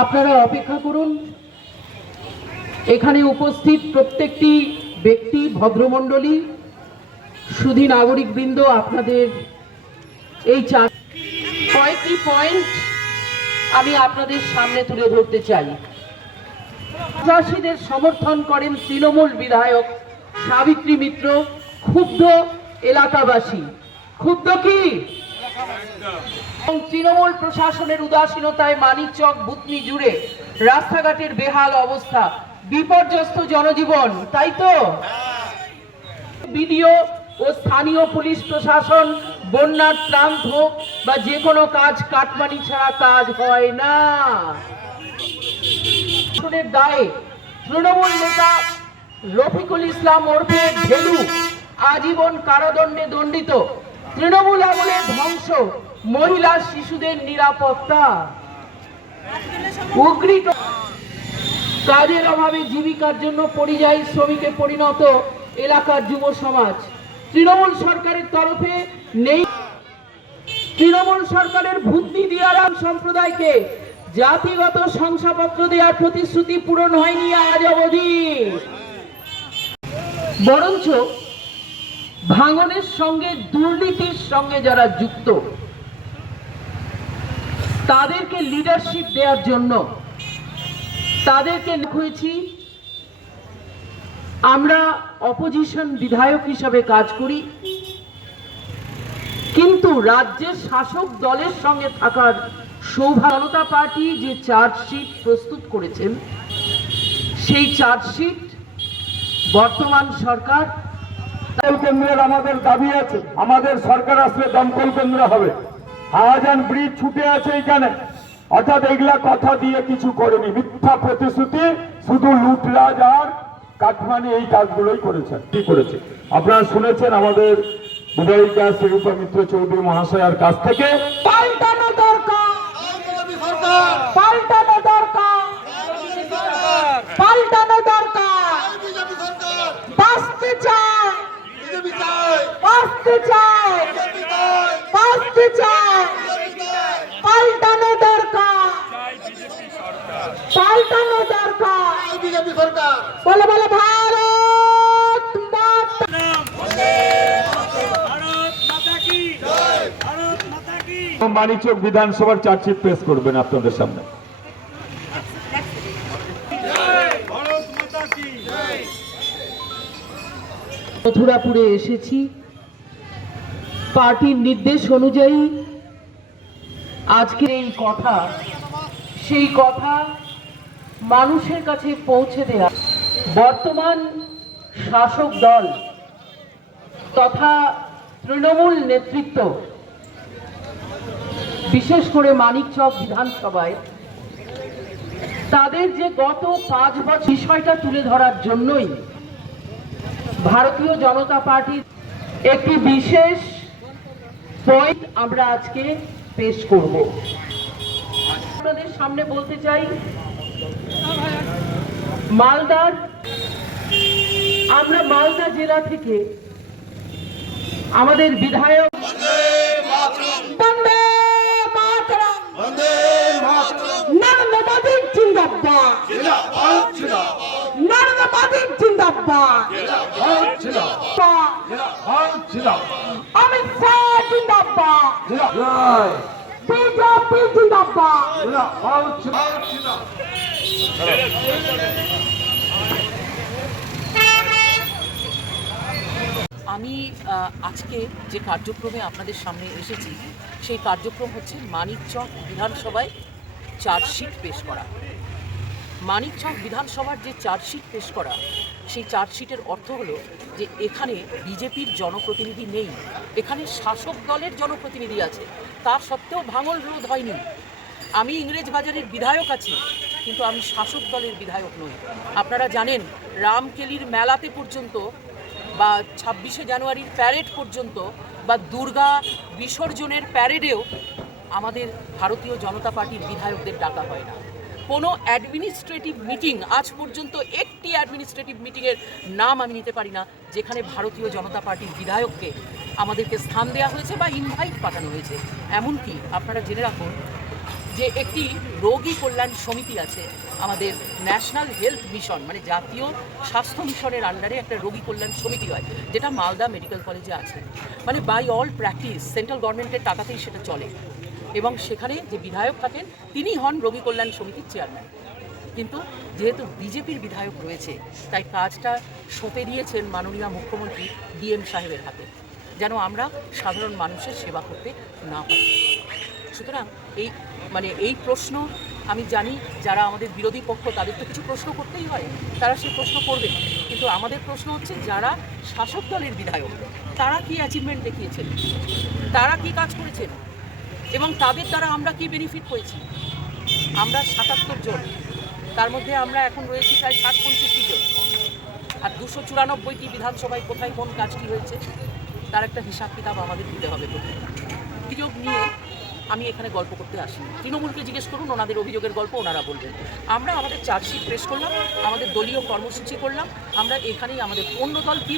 আপনারা অপেক্ষা করুন। এখানে উপস্থিত প্রত্যেকটি ব্যক্তি, ভদ্রমণ্ডলী, সুধী নাগরিকবৃন্দ, আপনাদের এই কয়েকটি পয়েন্ট আমি আপনাদের সামনে তুলে ধরতে চাই। চাষিদের সমর্থন করেন তৃণমূল বিধায়ক সাবিত্রী মিত্র। ক্ষুব্ধ এলাকাবাসী। ক্ষুব্ধ কি? তৃণমূল প্রশাসনের উদাসীনতায় মানিকচক বুতনি জুড়ে রাস্তাঘাটের বেহাল অবস্থা, বিপর্যস্ত জনজীবন, তাই তো? বিডিও ও স্থানীয় পুলিশ প্রশাসন বন্যার ত্রাণ হোক বা যে কোনো কাজ কাটমানি ছাড়া কাজ হয় না। দায়ে তৃণমূল নেতা রফিকুল ইসলাম ওরফে ঢেলু আজীবন কারাদণ্ডে দণ্ডিত। তৃণমূল আমলে ধ্বংস মহিলা শিশুদের নিরাপত্তা, উগ্রিত কাজের অভাবে জীবিকার জন্য পরিযায়ী শ্রমিকে পরিণত এলাকার যুব সমাজ। তৃণমূল সরকারের তরফে নেই। তৃণমূল সরকারের ভূতনি দিয়ারাম সম্প্রদায়কে জাতিগত শংসাপত্র দেওয়ার প্রতিশ্রুতি পূরণ হয়নি আজ অবধি, বরঞ্চ ভাঙনের সঙ্গে দুর্নীতির সঙ্গে যারা যুক্ত তাদেরকে লিডারশিপ দেওয়ার জন্য তাদেরকে হয়েছি। আমরা অপোজিশন বিধায়ক হিসাবে কাজ করি, কিন্তু রাজ্যের শাসক দলের সঙ্গে থাকার সৌভাগ্য। জনতা পার্টি যে চার্জশিট প্রস্তুত করেছেন সেই চার্জশিট বর্তমান সরকার কেন্দ্রের আমাদের দাবি আছে, আমাদের সরকার আসলে দমকল কেন্দ্র হবে। হাওয়াজান ব্রিজ ছুটে আছে এখানে, অর্থাৎ এগুলা কথা দিয়ে কিছু করেনি, মিথ্যা প্রতিশ্রুতি, শুধু লুটরাজ আর কাটমানি এই কাজগুলোই করেছে। কি করেছে আপনারা শুনেছেন আমাদের বিধায়িকা শিরূপা মিত্র চৌধুরী মহাশয়ার কাছ থেকে। পাল্টানো দরকার, পাল্টানো দরকার, পাল্টানো দরকার। বাঁচতে চায়, বাঁচতে চায়, বাঁচতে চায়। পাল্টানো দরকার, পাল্টানো দরকার। বলে বলে ভারত মানিকচক বিধানসভার চার্জশিট পেশ করবেন আপনাদের সামনে। মথুরাপুরে এসেছি পার্টির নির্দেশ অনুযায়ী। আজকের এই কথা, সেই কথা মানুষের কাছে পৌঁছে দেয়া বর্তমান শাসক দল তথা তৃণমূল নেতৃত্ব, বিশেষ করে মানিকচক বিধানসভায় তাদের যে গত 5 বছর বিষয়টা তুলে ধরার জন্যই ভারতীয় জনতা পার্টির একটি বিশেষ পয়েন্ট আমরা আজকে পেশ করব। আপনাদের সামনে বলতে চাই, মালদার, আমরা মালদা জেলা থেকে আমাদের বিধায়ক বন্দে মাতরম, নরেন্দ্র মোদী জিন্দাবাদ, নরেন্দ্র মোদী জিন্দাবাদ, অমিত শাহ জিন্দাবাদ, বিজেপি জিন্দাবাদ। আমি আজকে যে কার্যক্রমে আপনাদের সামনে এসেছি সেই কার্যক্রম হচ্ছে মানিকচক বিধানসভায় চার্জশিট পেশ করা। মানিকচক বিধানসভার যে চার্জশিট পেশ করা, সেই চার্জশিটের অর্থ হলো যে এখানে বিজেপির জনপ্রতিনিধি নেই, এখানে শাসক দলের জনপ্রতিনিধি আছে। তার সত্ত্বেও ভাঙন রোধ হয়নি। আমি ইংরেজবাজারের বিধায়ক আছি, কিন্তু আমি শাসক দলের বিধায়ক নই। আপনারা জানেন রামকেলির মেলাতে পর্যন্ত বা 26শে জানুয়ারির প্যারেড পর্যন্ত বা দুর্গা বিসর্জনের প্যারেডেও আমাদের ভারতীয় জনতা পার্টির বিধায়কদের ডাকা হয় না। কোনো অ্যাডমিনিস্ট্রেটিভ মিটিং আজ পর্যন্ত একটি অ্যাডমিনিস্ট্রেটিভ মিটিংয়ের নাম আমি নিতে পারি না যেখানে ভারতীয় জনতা পার্টির বিধায়ককে আমাদেরকে স্থান দেওয়া হয়েছে বা ইনভাইট পাঠানো হয়েছে। এমনকি আপনারা জেনে রাখুন যে একটি রোগী কল্যাণ সমিতি আছে আমাদের ন্যাশনাল হেলথ মিশন, মানে জাতীয় স্বাস্থ্য মিশনের আন্ডারে একটা রোগী কল্যাণ সমিতি হয়, যেটা মালদা মেডিকেল কলেজে আছে। মানে বাই অল প্র্যাকটিস সেন্ট্রাল গভর্নমেন্টের টাকাতেই সেটা চলে, এবং সেখানে যে বিধায়ক থাকেন তিনি হন রোগী কল্যাণ সমিতির চেয়ারম্যান। কিন্তু যেহেতু বিজেপির বিধায়ক রয়েছে তাই কাজটা সঁপে দিয়েছেন মাননীয় মুখ্যমন্ত্রী ডিএম সাহেবের হাতে, যেন আমরা সাধারণ মানুষের সেবা করতে না পারি। সুতরাং এই প্রশ্ন আমি জানি যারা আমাদের বিরোধী পক্ষ তাদের তো কিছু প্রশ্ন করতেই হয়, তারা সেই প্রশ্ন করবে, কিন্তু আমাদের প্রশ্ন হচ্ছে যারা শাসক দলের বিধায়ক তারা কি অ্যাচিভমেন্ট দেখিয়েছেন, তারা কি কাজ করেছেন এবং তাদের দ্বারা আমরা কি বেনিফিট পেয়েছি। আমরা ৭৭ জন, তার মধ্যে আমরা এখন রয়েছি প্রায় ৬০-৬৫ জন, আর ২৯৪টি বিধানসভায় কোথায় কোন কাজটি হয়েছে তার একটা হিসাব কিতাব আমাদের দিতে হবে। অভিযোগ নিয়ে আমি এখানে গল্প করতে আসিনি, তৃণমূলকে জিজ্ঞেস করুন, ওনাদের অভিযোগের গল্প ওনারা বলবেন। আমরা আমাদের চার্জশিট পেশ করলাম, আমাদের দলীয় কর্মসূচি করলাম, আমরা এখানেই আমাদের অন্য দল কী